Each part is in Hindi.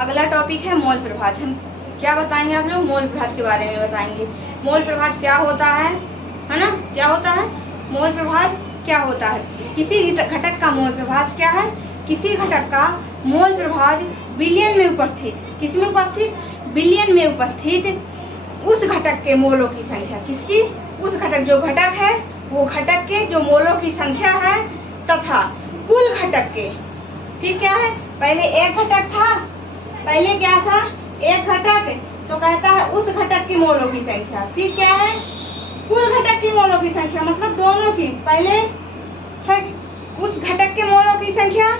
अगला टॉपिक है मोल प्रभाज। हम क्या बताएंगे, आप लोग मोल प्रभाज के बारे में बताएंगे। मोल प्रभाज क्या होता है ना, क्या होता है मोल प्रभाज, क्या होता है। किसी घटक का मोल प्रभाज क्या है, किसी घटक का मोल प्रभाज बिलियन में उपस्थित, किसमें उपस्थित, बिलियन में उपस्थित उस घटक के मोलों की संख्या, किसकी, उस घटक, जो घटक है वो घटक के जो मोलों की संख्या है तथा कुल घटक के, फिर क्या है, पहले एक घटक था, पहले क्या था, एक घटक, तो कहता है उस घटक की मोलों की संख्या, फिर क्या है, कुल घटक की मोलों की संख्या, मतलब दोनों की, पहले है उस घटक के मोलों की संख्या,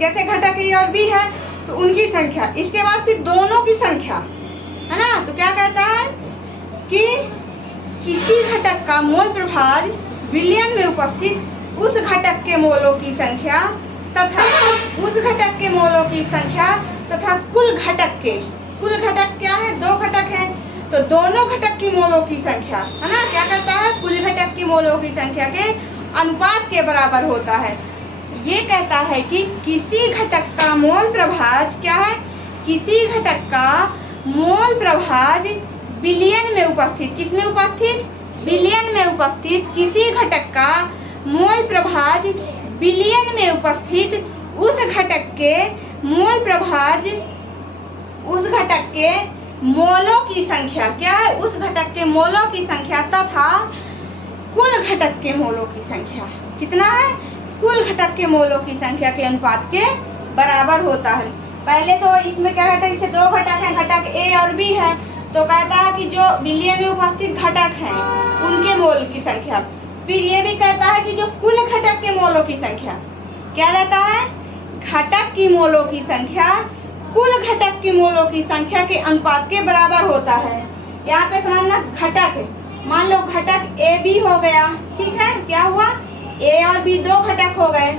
जैसे घटक ए और बी है तो उनकी संख्या, इसके बाद फिर दोनों की संख्या, है ना। तो क्या कहता है कि किसी घटक का मोल प्रभाज बिलियन में उपस्थित उस घटक के मोलों की संख्या तथा उस घटक के मोलों की संख्या तथा कुल घटक के, कुल घटक क्या है, दो घटक है, तो दोनों घटक की मोलों की संख्या, है ना, क्या करता है, कुल घटक की मोलों की संख्या के अनुपात के बराबर होता है। ये कहता है कि किसी घटक का मोल प्रभाज क्या है, किसी घटक का मोल प्रभाज बिलियन में उपस्थित, किसमें उपस्थित, बिलियन में उपस्थित किसी घटक का मोल प्रभाज बिलियन में उपस्थित उस घटक के मोल प्रभाज, उस घटक के मोलों की संख्या क्या है, उस घटक के मोलों की संख्या तथा कुल घटक के मोलों की संख्या, कितना है, कुल घटक के मोलों की संख्या के अनुपात के बराबर होता है। पहले तो इसमें क्या कहता है, जैसे दो घटक हैं, घटक ए और बी है, तो कहता है कि जो बिलियन में उपस्थित घटक हैं उनके मोल की संख्या, फिर ये भी कहता है कि जो कुल घटक के मोलों की संख्या, क्या रहता है, घटक की मोलों की संख्या कुल घटक की मोलों की संख्या के अनुपात के बराबर होता है। यहाँ पे समझना, घटक, मान लो घटक ए बी हो गया, ठीक है, क्या हुआ, ए और बी दो घटक हो गए,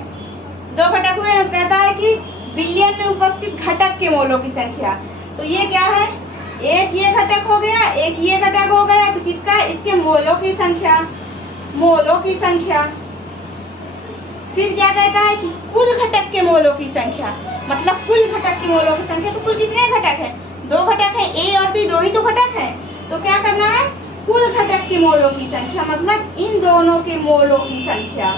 दो घटक हुए, कहता है कि बिलियन में उपस्थित घटक के मोलों की संख्या, तो ये क्या है, एक ये घटक हो गया, एक ये घटक हो गया, तो किसका, इसके मोलों की संख्या, मोलों की संख्या। फिर क्या कहता है कि कुल घटक के मोलों की संख्या, मतलब कुल घटक के मोलों की संख्या, तो कुल कितने घटक है, दो घटक है, ए और बी दो ही तो घटक है, तो क्या करना है, कुल घटक के मोलों की संख्या, मतलब इन दोनों के मोलों की संख्या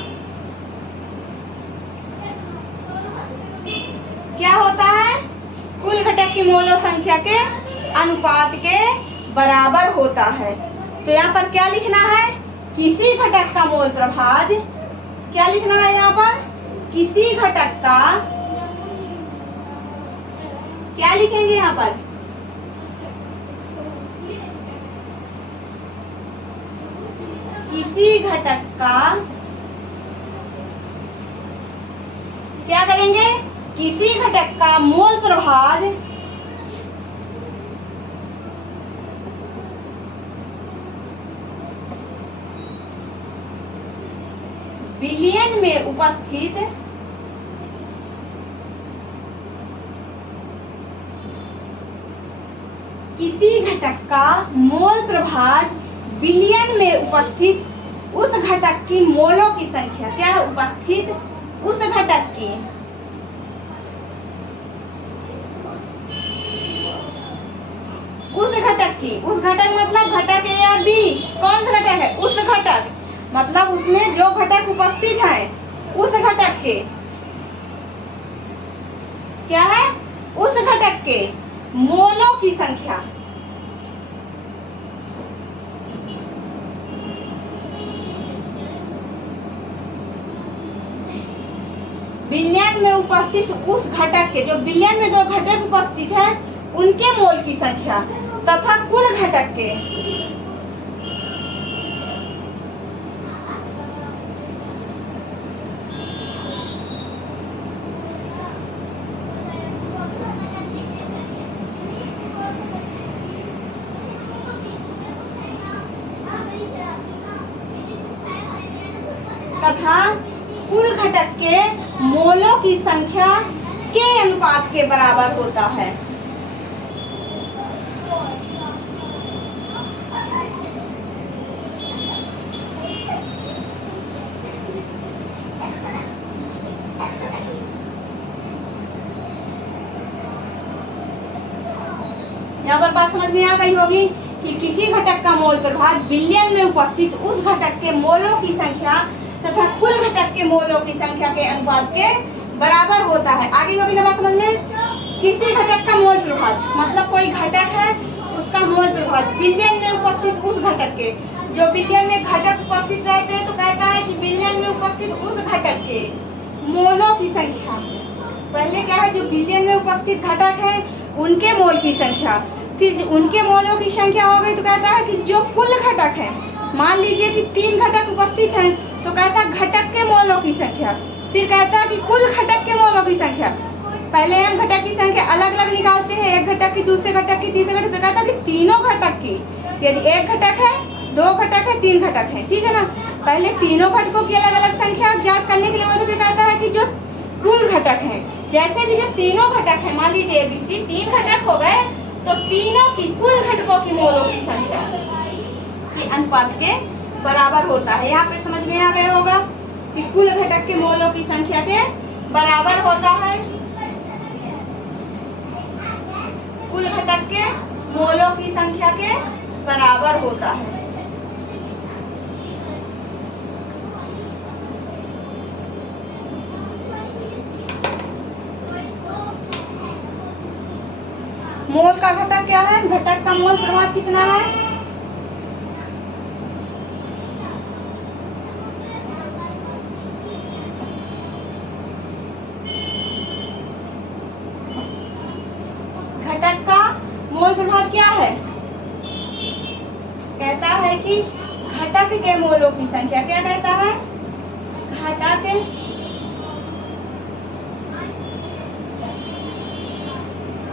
क्या होता है, कुल घटक की मोलों संख्या के अनुपात के बराबर होता है। तो यहाँ पर क्या लिखना है, किसी घटक का मोल प्रभाज, क्या लिखना है यहाँ पर, किसी घटक का, क्या लिखेंगे यहाँ पर, किसी घटक का, क्या करेंगे, किसी घटक का मोल प्रभाज बिलियन में उपस्थित किसी घटक का मोल प्रभाज बिलियन में उपस्थित उस घटक की मोलों की संख्या, क्या है, उपस्थित उस घटक की, उस घटक की, उस घटक मतलब घटक ए और बी, कौन सा घटक है, उस घटक, मतलब उसमें जो घटक उपस्थित है उस घटक के, क्या है, उस घटक के मोलों की संख्या, बिलियन में उपस्थित उस घटक के, जो बिलियन में जो घटक उपस्थित है उनके मोल की संख्या तथा कुल घटक के, तथा कुल घटक के मोलों की संख्या के अनुपात के बराबर होता है। यहाँ पर बात समझ में आ गई होगी कि किसी घटक का मोल प्रभाव बिलियन में उपस्थित उस घटक के मोलों की संख्या तथा कुल घटक के मोलों की संख्या के अनुपात के बराबर होता है। आगे होगी ना बात समझ में। किसी घटक का मोल प्रभाव मतलब कोई घटक है उसका मोल प्रभाव बिलियन में उपस्थित उस घटक के, जो बिलियन में घटक उपस्थित रहते हैं तो कहता है कि बिलियन में उपस्थित उस घटक के मोलों की संख्या। पहले क्या है, जो बिलियन में उपस्थित घटक है उनके मोल की संख्या, फिर उनके मोलों की संख्या हो गई तो कहता है कि जो कुल घटक है, मान लीजिए कि 3 घटक उपस्थित हैं तो कहता है घटक के मोलों की संख्या, फिर कहता है कि कुल घटक के मोलों की संख्या। पहले हम घटक की संख्या अलग अलग निकालते हैं, एक घटक की, दूसरे घटक की, तीसरे घटक, कहता है कि तीनों घटक की, यदि एक घटक है, 2 घटक है, 3 घटक है, ठीक है ना। पहले तीनों घटकों की अलग अलग संख्या ज्ञात करने के लिए वो फिर कहता है कि जो कुल घटक है, जैसे कि जब तीनों घटक है, मान लीजिए ABC 3 घटक हो गए तो तीनों की कुल घटकों की मोलों की संख्या के अनुपात के बराबर होता है। यहाँ पे समझ में आ गया होगा कि कुल घटक के मोलों की संख्या के बराबर होता है, कुल घटक के मोलों की संख्या के बराबर होता है। मोल का घटक क्या है, घटक का मोल प्रभाव कितना है, घटक का मोल प्रभाव क्या है, कहता है कि घटक के मोलों की संख्या, क्या कहता है, घटक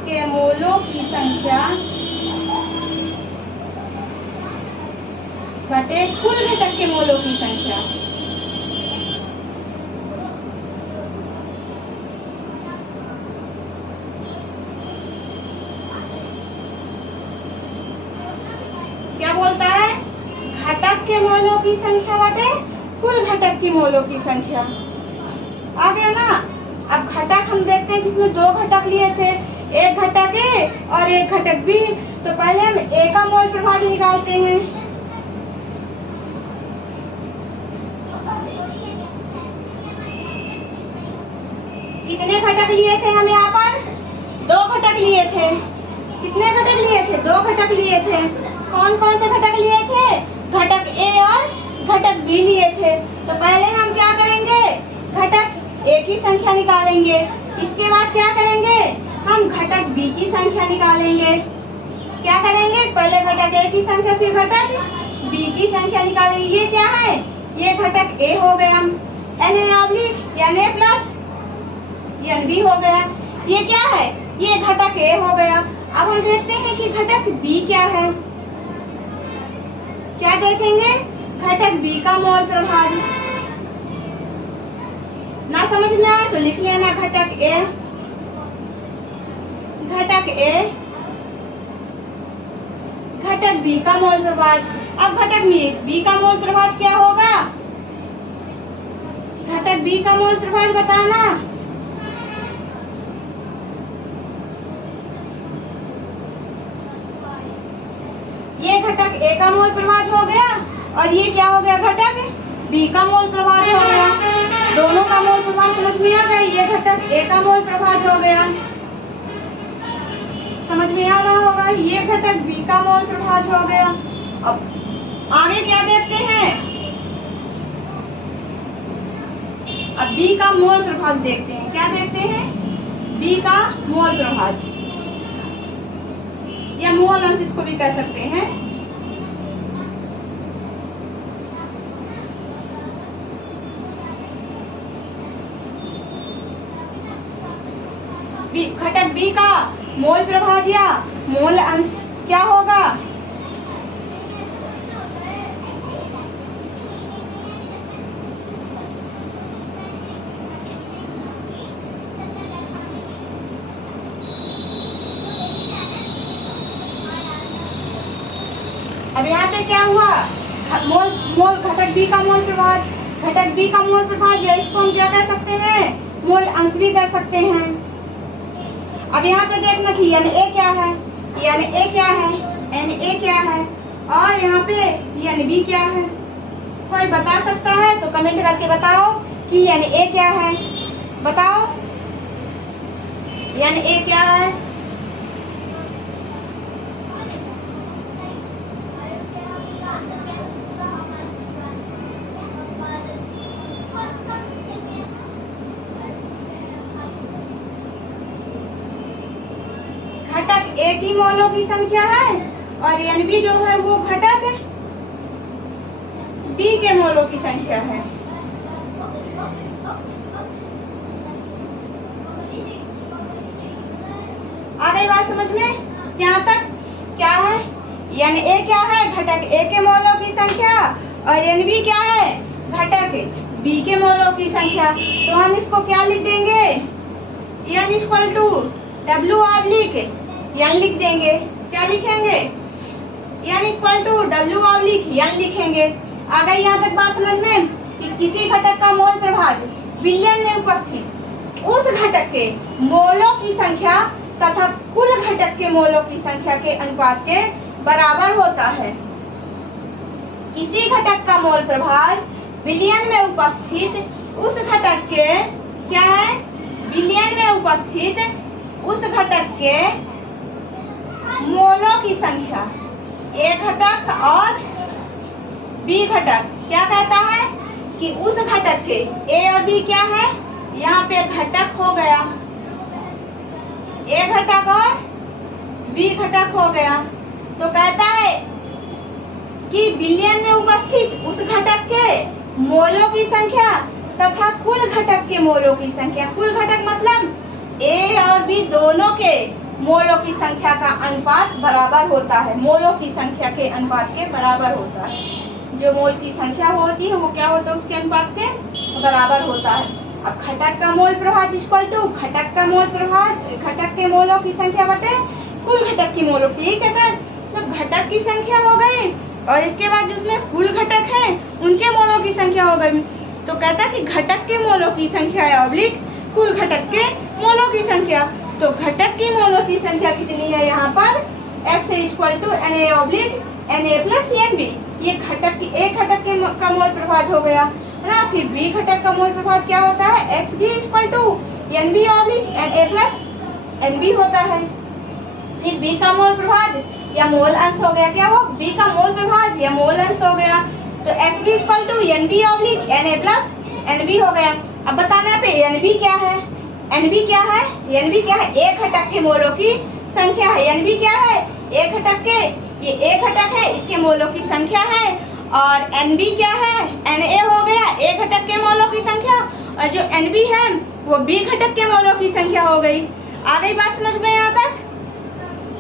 के मोलों की संख्या बटे कुल घटक के मोलों की संख्या। क्या बोलता है, घटक के मोलों की संख्या बटे कुल घटक की मोलों की संख्या। आ गया ना। अब घटक हम देखते हैं जिसमें 2 घटक लिए थे, एक घटक ए और एक घटक बी, तो पहले हम ए का मोल प्रभाव निकालते हैं। कितने घटक लिए थे हम यहाँ पर, 2 घटक लिए थे। कितने घटक लिए थे, 2 घटक लिए थे। कौन कौन से घटक लिए थे, घटक ए और घटक बी लिए थे। तो पहले हम क्या करेंगे, घटक ए की संख्या निकालेंगे, इसके बाद क्या करेंगे, हम घटक बी की संख्या निकालेंगे। क्या करेंगे, पहले घटक ए की संख्या फिर घटक बी की संख्या निकालेंगे। ये क्या है, ये घटक ए हो गया, Na प्लस NB हो गया। ये क्या है, ये घटक ए हो गया। अब हम देखते हैं कि घटक बी क्या है। क्या देखेंगे, घटक बी का मोल प्रभाव। ना समझ में आए तो लिख लेना, घटक ए, घटक ए, घटक बी का मोल प्रभाव। अब घटक बी का मोल प्रभाव क्या होगा, घटक बी का मोल प्रभाव बताना। ये घटक ए का मोल प्रभाव हो गया और ये क्या हो गया, घटक बी का मोल प्रभाव हो गया। दोनों का मोल प्रभाव समझ में आ गया। ये घटक ए का मोल प्रभाव हो गया, समझ में आ रहा होगा। ये घटक बी का मोल प्रभाव हो गया। अब आगे क्या देखते हैं, अब बी का मोल प्रभाव देखते हैं। क्या देखते हैं, बी का मोल प्रभाव या मोल अंश इसको भी कह सकते हैं। घटक बी का मोल प्रभाव या मोल अंश क्या होगा, अब यहाँ पे क्या हुआ, मोल घटक बी का मोल प्रभाव, घटक बी का मोल प्रभाव या इसको हम क्या कह सकते हैं, मोल अंश भी कह सकते हैं। अब यहाँ पे देखना कि Na क्या है, यानी ए क्या है, Na क्या है, और यहाँ पे यानी बी क्या है। कोई बता सकता है तो कमेंट करके बताओ कि यानी ए क्या है, बताओ यानी ए क्या है। घटक ए की मोलों की संख्या है और यानी बी जो है वो घटक बी के मोलों की संख्या है। आ गई बात समझ में यहाँ तक? क्या है यानी ए क्या है, घटक ए के मोलों की संख्या, और यानी बी क्या है, घटक बी के मोलों की संख्या। तो हम इसको क्या लिख देंगे, n equal to W oblique n लिख देंगे। क्या लिखेंगे, n equal to W oblique n लिखेंगे। आ गई यहाँ तक बात समझ में कि किसी घटक का मोल प्रभाज विलयन में उपस्थित उस घटक के मोलों की संख्या तथा कुल घटक के मोलों की संख्या के अनुपात के बराबर होता है। किसी घटक का मोल प्रभाज विलयन में उपस्थित उस घटक के क्या है, विलयन में उपस्थित उस घटक के मोलों की संख्या, ए घटक और बी घटक। क्या कहता है कि उस घटक के ए और बी क्या है, यहाँ पे घटक हो गया, ए घटक और बी घटक हो गया। तो कहता है कि विलयन में उपस्थित उस घटक के मोलों की संख्या तथा कुल घटक के मोलों की संख्या। कुल घटक मतलब ए और बी दोनों के मोलों की संख्या का अनुपात बराबर होता है, मोलों की संख्या के अनुपात के बराबर होता है। जो मोल की संख्या होती है वो क्या होता है, उसके अनुपात के बराबर होता है। अब घटक का मोल प्रभाज इक्वल टू घटक का मोल प्रभाज, घटक के मोलों की संख्या बटे कुल घटक की मोलों की। यही कहता है तो घटक की संख्या हो गई और इसके बाद जिसमें कुल घटक है उनके मोलों की संख्या हो गई। तो कहता है कि घटक के मोलों की संख्या है ऑब्लिक कुल घटक के मोलों की संख्या। तो घटक की मोलों की संख्या कितनी है यहाँ पर, x equal to Na oblique Na plus Nb। ये घटक की एक घटक के का मोल प्रभाज हो गया है ना। फिर बी घटक का मोल प्रभाज क्या होता है, xb equal to Nb oblique Na plus Nb होता है। फिर बी का मोल प्रभाज या मोल अंश हो गया, क्या वो बी का मोल प्रभाज या मोल अंश हो गया। तो xb equal to Nb oblique Na plus Nb हो गया। अब बताना पे Nb क्या है, Nb क्या है, Nb क्या है, एक घटक के मोलों की संख्या है। Nb क्या है, एक घटक के, ये एक घटक है इसके मोलों की संख्या है। और Nb क्या है, Na हो गया एक घटक के मोलों की संख्या, और जो Nb है वो बी घटक के मोलों की संख्या हो गई। आ गई बात समझ में यहाँ तक?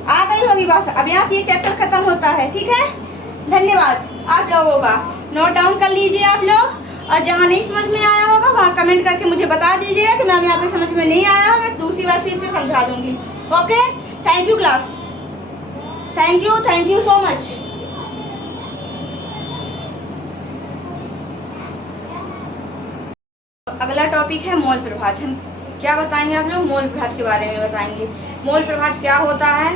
आ गई होगी बात। अब यहाँ से ये चैप्टर खत्म होता है, ठीक है। धन्यवाद आप लोगों का। नोट डाउन कर लीजिए आप लोग, और जहाँ नहीं समझ में आया होगा वहाँ कमेंट करके मुझे बता दीजिएगा कि मैम यहाँ पे समझ में नहीं आया, मैं दूसरी बार फिर से समझा दूंगी। Okay, thank you class, thank you so much. अगला टॉपिक है मोल प्रभाज। हम क्या बताएंगे आप लोग, मोल प्रभाज के बारे में बताएंगे। मोल प्रभाज क्या होता है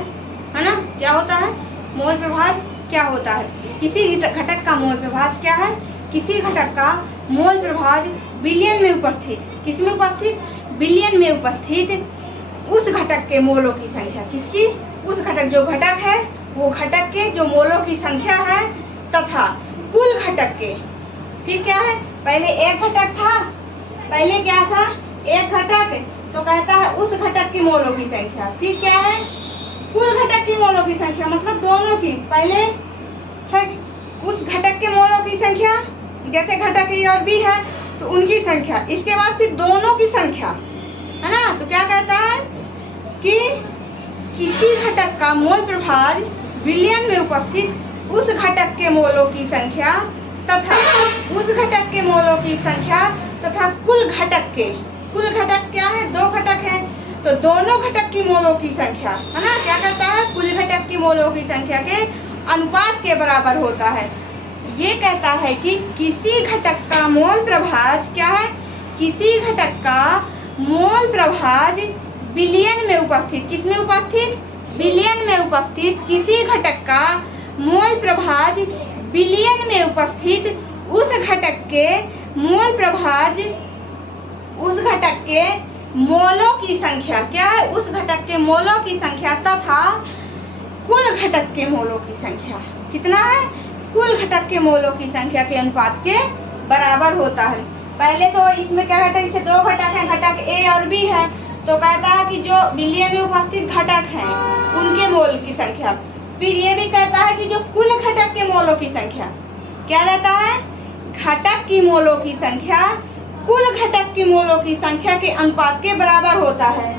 ना, क्या होता है मोल प्रभाज, क्या होता है। किसी घटक का मोल प्रभाज क्या है, किसी घटक का मोल प्रभाज विलयन में उपस्थित, किसमें उपस्थित, विलयन में उपस्थित उस घटक के मोलों की संख्या। किसकी, उस घटक, जो घटक है वो घटक के जो मोलों की संख्या है तथा कुल घटक के। फिर क्या है, पहले एक घटक था, पहले क्या था, एक घटक, तो कहता है उस घटक की मोलों की संख्या। फिर क्या है, कुल घटक की मोलों की संख्या, मतलब दोनों की। पहले है उस घटक के मोलों की संख्या, जैसे घटक ए और बी है तो उनकी संख्या, इसके बाद फिर दोनों की संख्या, है ना। तो क्या कहता है कि किसी घटक का मोल प्रभाज विलयन में उपस्थित उस घटक के मोलों की संख्या तथा उस घटक के मोलों की संख्या तथा कुल घटक के, कुल घटक क्या है, दो घटक है तो दोनों घटक की मोलों की संख्या, है ना। क्या करता है, कुल घटक की मोलों की संख्या के अनुपात के बराबर होता है। ये कहता है कि किसी घटक का मोल प्रभाज क्या है, किसी घटक का मोल प्रभाज विलयन में उपस्थित, किसमें उपस्थित, बिलियन में उपस्थित किसी घटक का मोल प्रभाज बिलियन में उपस्थित उस घटक के मोल प्रभाज उस घटक के मोलों की संख्या क्या है, उस घटक के मोलों की संख्या तथा कुल घटक के मोलों की संख्या कितना है, कुल घटक के मोलों की संख्या के अनुपात के बराबर होता है। पहले तो इसमें क्या कहता है, जैसे दो घटक हैं, घटक ए और बी है, तो कहता है कि जो बिलियन में उपस्थित घटक हैं उनके मोल की संख्या। फिर ये भी कहता है कि जो कुल घटक के मोलों की संख्या क्या रहता है, घटक की मोलों की संख्या कुल घटक की मोलों की संख्या के अनुपात के बराबर होता है।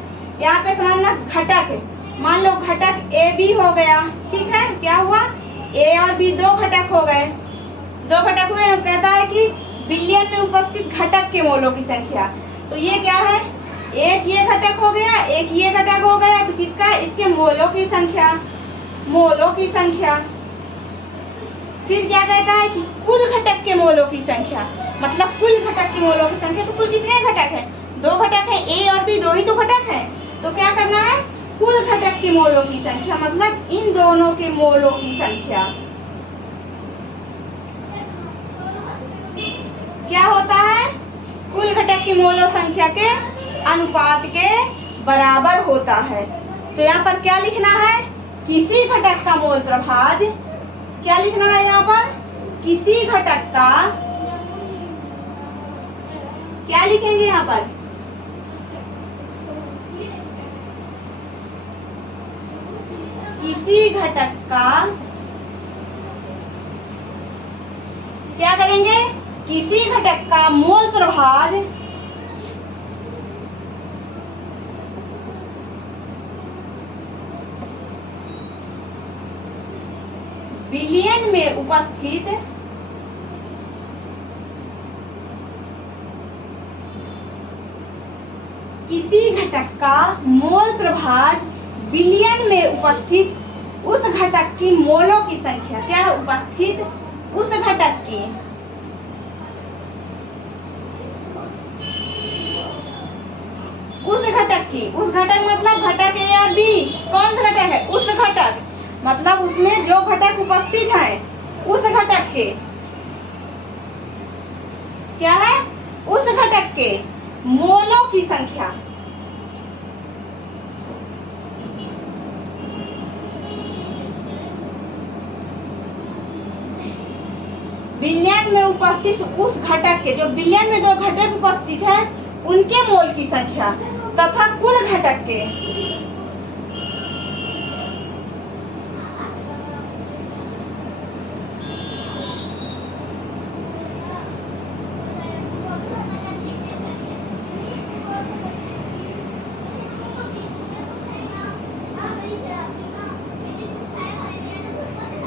यहाँ पे समझना, घटक मान लो घटक ए बी हो गया, ठीक है, क्या हुआ, ए और बी दो घटक हो गए, दो घटक हुए। अब कहता है कि बिलियन में उपस्थित घटक के मोलों की संख्या, तो ये क्या है, एक ये घटक हो गया, एक ये घटक हो गया, तो किसका, इसके मोलों की संख्या, मोलों की संख्या। फिर क्या कहता है कि कुल घटक के मोलों की संख्या, मतलब कुल घटक के मोलों की संख्या, तो कुल कितने घटक है, दो घटक है, ए और बी दो ही तो घटक है, तो क्या करना है, कुल घटक के मोलों की संख्या, मतलब इन दोनों के मोलों की संख्या क्या होता है, कुल घटक की मोलों संख्या के अनुपात के बराबर होता है। तो यहाँ पर क्या लिखना है, किसी घटक का मोल प्रभाज, क्या लिखना है यहाँ पर, किसी घटक का, क्या लिखेंगे यहाँ पर, किसी घटक का, क्या करेंगे, किसी घटक का मोल प्रभाज बिलियन में उपस्थित किसी घटक का मोल प्रभाज बिलियन में उपस्थित उस घटक की मोलों की संख्या, क्या है, उपस्थित उस घटक की, उस घटक की, उस घटक मतलब घटक ए और बी, कौन सा घटक है, उस घटक, मतलब उसमें जो घटक उपस्थित है उस घटक के, क्या है, उस घटक के मोलों की संख्या, बिलियन में उपस्थित उस घटक के, जो बिलियन में जो घटक उपस्थित है उनके मोल की संख्या तथा कुल घटक के,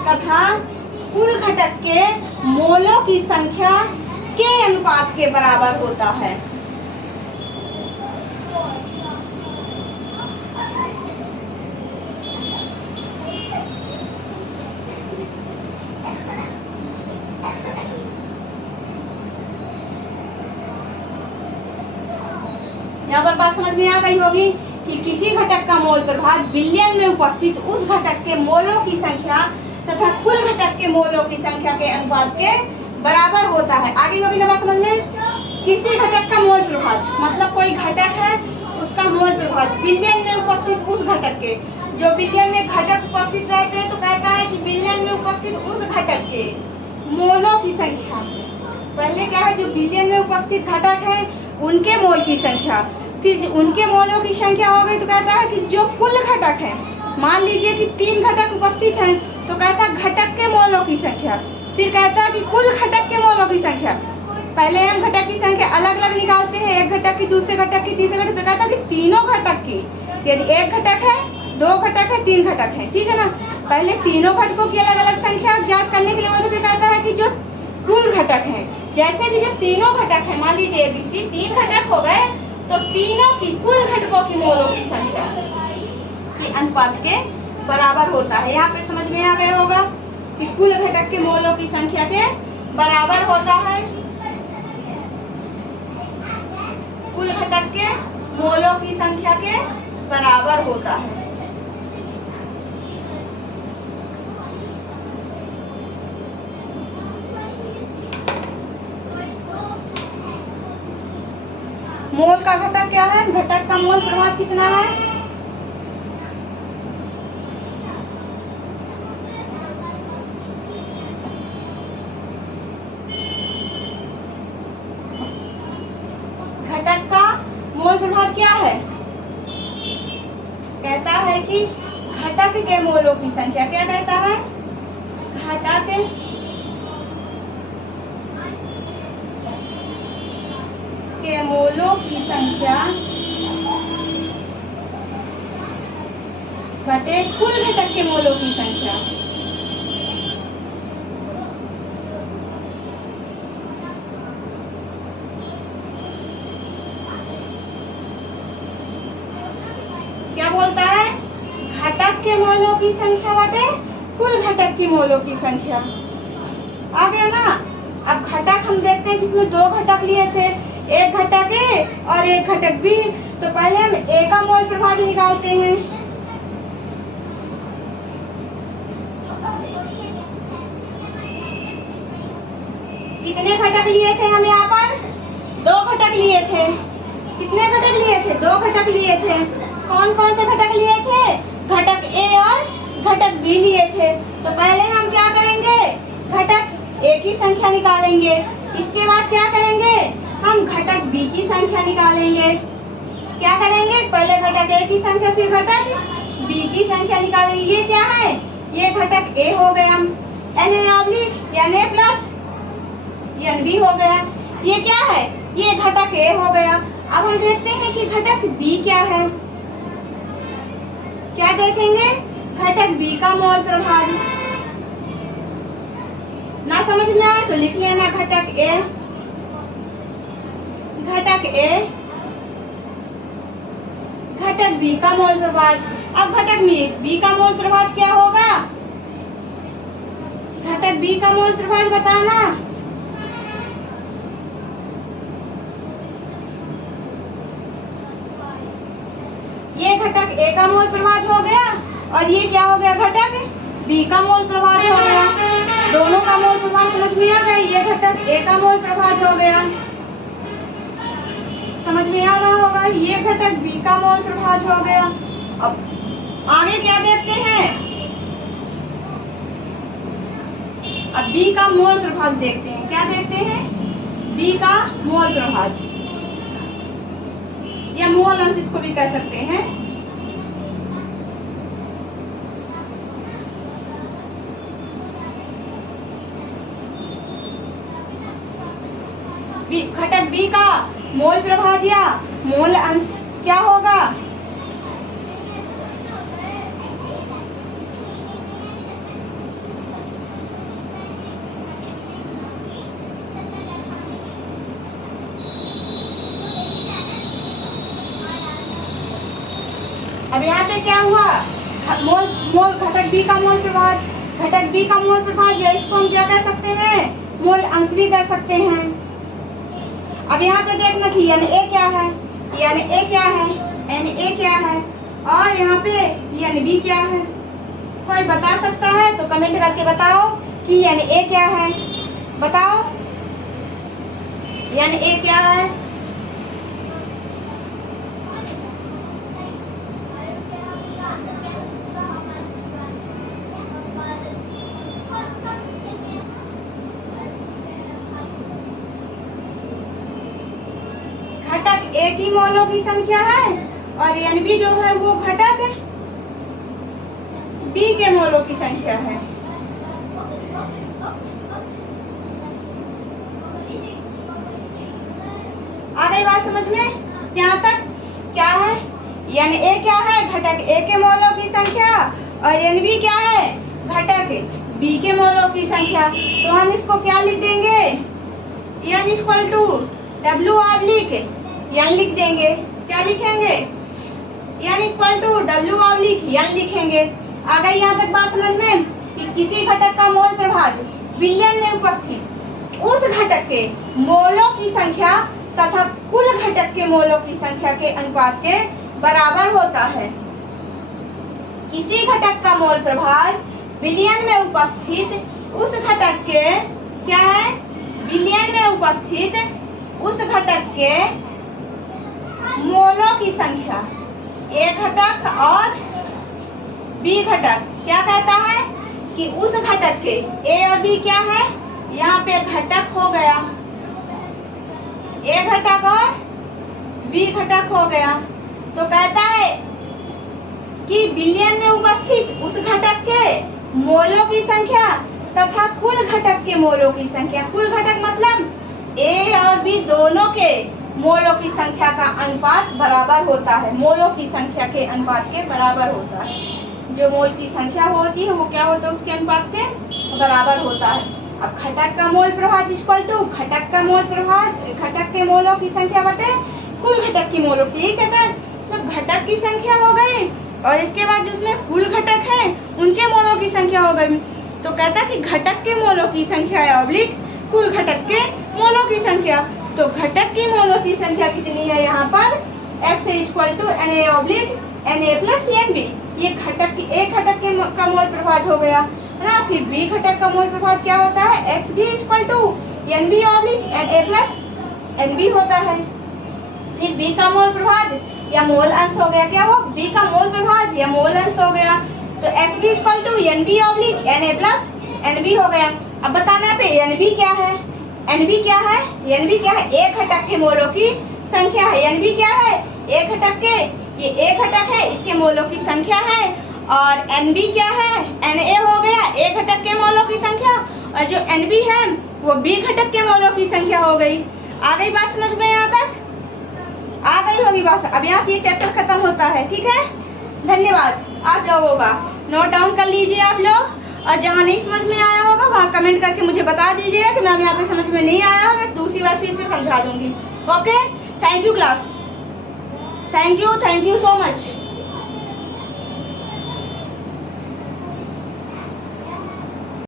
तथा कुल घटक के मोलों की संख्या के अनुपात के बराबर होता है। यहाँ पर बात समझ में आ गई होगी कि किसी घटक का मोल प्रभाज बिलियन में उपस्थित उस घटक के मोलों की संख्या तथा कुल घटक के मोलों की संख्या के अनुपात के बराबर होता है। आगे होगी ना बात समझ में, किसी घटक का मोल प्रभाज मतलब कोई घटक है उसका मोल प्रभाज बिलियन में उपस्थित उस घटक के, जो बिलियन में घटक उपस्थित रहते हैं तो कहता है कि बिलियन में उपस्थित उस घटक के मोलों की संख्या, पहले क्या है, जो बिलियन में उपस्थित घटक है उनके मोल की संख्या, फिर उनके मोलों की संख्या हो गई तो कहता है कि जो कुल घटक है, मान लीजिए कि 3 घटक उपस्थित हैं तो कहता है घटक के मोलों की संख्या, फिर कहता है कि कुल घटक के मोलों की संख्या। पहले हम घटक की संख्या अलग अलग निकालते हैं, एक घटक की, दूसरे घटक की, तीसरे घटक, कहता है कि तीनों घटक की, यदि एक घटक है, 2 घटक है, 3 घटक है, ठीक है ना, पहले तीनों घटकों की अलग अलग संख्या ज्ञात करने के लिए वो फिर कहता है कि जो कुल घटक है, जैसे कि जब तीनों घटक है, मान लीजिए ABC 3 घटक हो गए तो तीनों की कुल घटकों की मोलों की संख्या के अनुपात के बराबर होता है। यहाँ पे समझ में आ गया होगा कि कुल घटक के मोलों की संख्या के बराबर होता है, कुल घटक के मोलों की संख्या के बराबर होता है। मोल का घटक क्या है, घटक का मोल प्रभाज कितना है, घटक का मोल प्रभाज क्या है, कहता है कि घटक के मोलों की संख्या, क्या कहता है, घटक के मोलों की संख्या बटे कुल घटक के मोलों की संख्या। क्या बोलता है, घटक के मोलों की संख्या बटे कुल घटक की मोलों की संख्या। आ गया ना। अब घटक हम देखते हैं जिसमें दो घटक लिए थे, एक घटक ए और एक घटक बी। तो पहले हम ए का मोल प्रभाज निकालते हैं। कितने घटक लिए थे हम यहाँ पर, दो घटक लिए थे। कितने घटक लिए थे, दो घटक लिए थे। कौन कौन से घटक लिए थे, घटक ए और घटक बी लिए थे। तो पहले हम क्या करेंगे, घटक ए की संख्या निकालेंगे। इसके बाद क्या करेंगे, हम घटक बी की संख्या निकालेंगे। क्या करेंगे, पहले घटक ए की संख्या फिर घटक बी की संख्या निकालेंगे। ये क्या है, ये घटक ए हो गया, एन ऑब्लिक यानी ए प्लस एन बी हो गया। ये क्या है, ये घटक ए हो गया। अब हम देखते हैं कि घटक बी क्या है। क्या देखेंगे, घटक बी का मोल प्रभाज। ना समझ में आए तो लिख लेना, घटक ए, घटक ए, घटक बी का मोल प्रभाज। अब घटक बी का मोल प्रभाज क्या होगा, घटक बी का मोल प्रभाज बताना। ये घटक ए का मोल प्रभाज हो गया और ये क्या हो गया, घटक बी का मोल प्रभाज हो गया। दोनों का मोल प्रभाज समझ में आ गया। ये घटक ए का मोल प्रभाज हो गया, समझ में आ रहा होगा। ये घटक बी का मोल प्रभाज हो गया। अब आगे क्या देखते हैं, अब बी का मोल प्रभाज देखते हैं। क्या देखते हैं, बी का मोल प्रभाज या मोल अंश इसको भी कह सकते हैं। घटक बी का मोल प्रभाज या मोल अंश क्या होगा, अब यहाँ पे क्या हुआ, मोल घटक बी का मोल प्रभाज, घटक बी का मोल प्रभाज या इसको हम क्या कह सकते हैं, मोल अंश भी कह सकते हैं। अब यहाँ पे देखना कि यानी ए क्या है, यानी ए क्या है, यानी ए क्या है और यहाँ पे यानी बी क्या है। कोई बता सकता है तो कमेंट करके बताओ कि यानी ए क्या है, बताओ यानी ए क्या है। घटक ए की मोलों की संख्या है और यानी बी जो है वो घटक बी के मोलों की संख्या है। आ गई बात समझ में, यहाँ तक क्या है, यानी ए क्या है, घटक ए के मोलों की संख्या और यानी बी क्या है, घटक बी के मोलों की संख्या। तो हम इसको क्या लिख देंगे, n equal to W oblique n लिख देंगे। क्या लिखेंगे, n equal to W oblique n लिखेंगे। आ गई यहाँ तक बात समझ में कि किसी घटक का मोल प्रभाज विलयन में उपस्थित उस घटक के मोलों की संख्या तथा कुल घटक के मोलों की संख्या के अनुपात के बराबर होता है। किसी घटक का मोल प्रभाज विलयन में उपस्थित उस घटक के क्या है, विलयन में उपस्थित उस घटक के मोलों की संख्या, ए घटक और बी घटक क्या कहता है कि उस घटक के, ए और बी क्या है, यहाँ पे घटक हो गया, ए घटक और बी घटक हो गया, तो कहता है कि विलयन में उपस्थित उस घटक के मोलों की संख्या तथा कुल घटक के मोलों की संख्या, कुल घटक मतलब ए और बी दोनों के मोलों की संख्या का अनुपात बराबर होता है, मोलों की संख्या के अनुपात के बराबर होता है। जो मोल की संख्या होती है वो क्या होता है, उसके अनुपात के बराबर होता है। अब घटक का मोल प्रभाव इक्वल टू घटक का मोल प्रभाव, घटक के मोलों की संख्या बटे कुल घटक की मोलों की, यही कहता है। तो घटक की संख्या हो गई और इसके बाद जो उसमें कुल घटक है उनके मोलों की संख्या हो गई। तो कहता है कि घटक के मोलों की संख्या है ऑब्लिक कुल घटक के मोलों की संख्या। तो घटक की मोलों की संख्या कितनी है यहाँ पर, x equal to Na oblique Na plus Nb। ये घटक की, एक घटक के का मोल प्रभाव हो गया है ना। फिर बी घटक का मोल प्रभाव क्या होता है, xb equal to Nb oblique Na plus Nb होता है। फिर बी का मोल प्रभाव या मोल अंश हो गया, क्या वो बी का मोल प्रभाव या मोल अंश हो गया, तो xb equal to Nb oblique Na plus Nb हो गया। अब बताना पे Nb क्या है, Nb क्या है, Nb क्या है, एक घटक के मोलों की संख्या है। Nb क्या है, एक घटक के, ये एक घटक है इसके मोलों की संख्या है। और Nb क्या है, Na हो गया एक घटक के मोलों की संख्या, और जो Nb है वो बी घटक के मोलों की संख्या हो गई। आ गई बात समझ में, यहाँ तक आ गई होगी बात। अब यहाँ से ये चैप्टर खत्म होता है, ठीक है। धन्यवाद आप लोगों का, नोट डाउन कर लीजिए आप लोग, और जहाँ नहीं समझ में आया होगा वहाँ कमेंट करके मुझे बता दीजिएगा कि मैम यहाँ पे समझ में नहीं आया, मैं दूसरी बार फिर से समझा दूंगी। Okay, thank you class, thank you so much.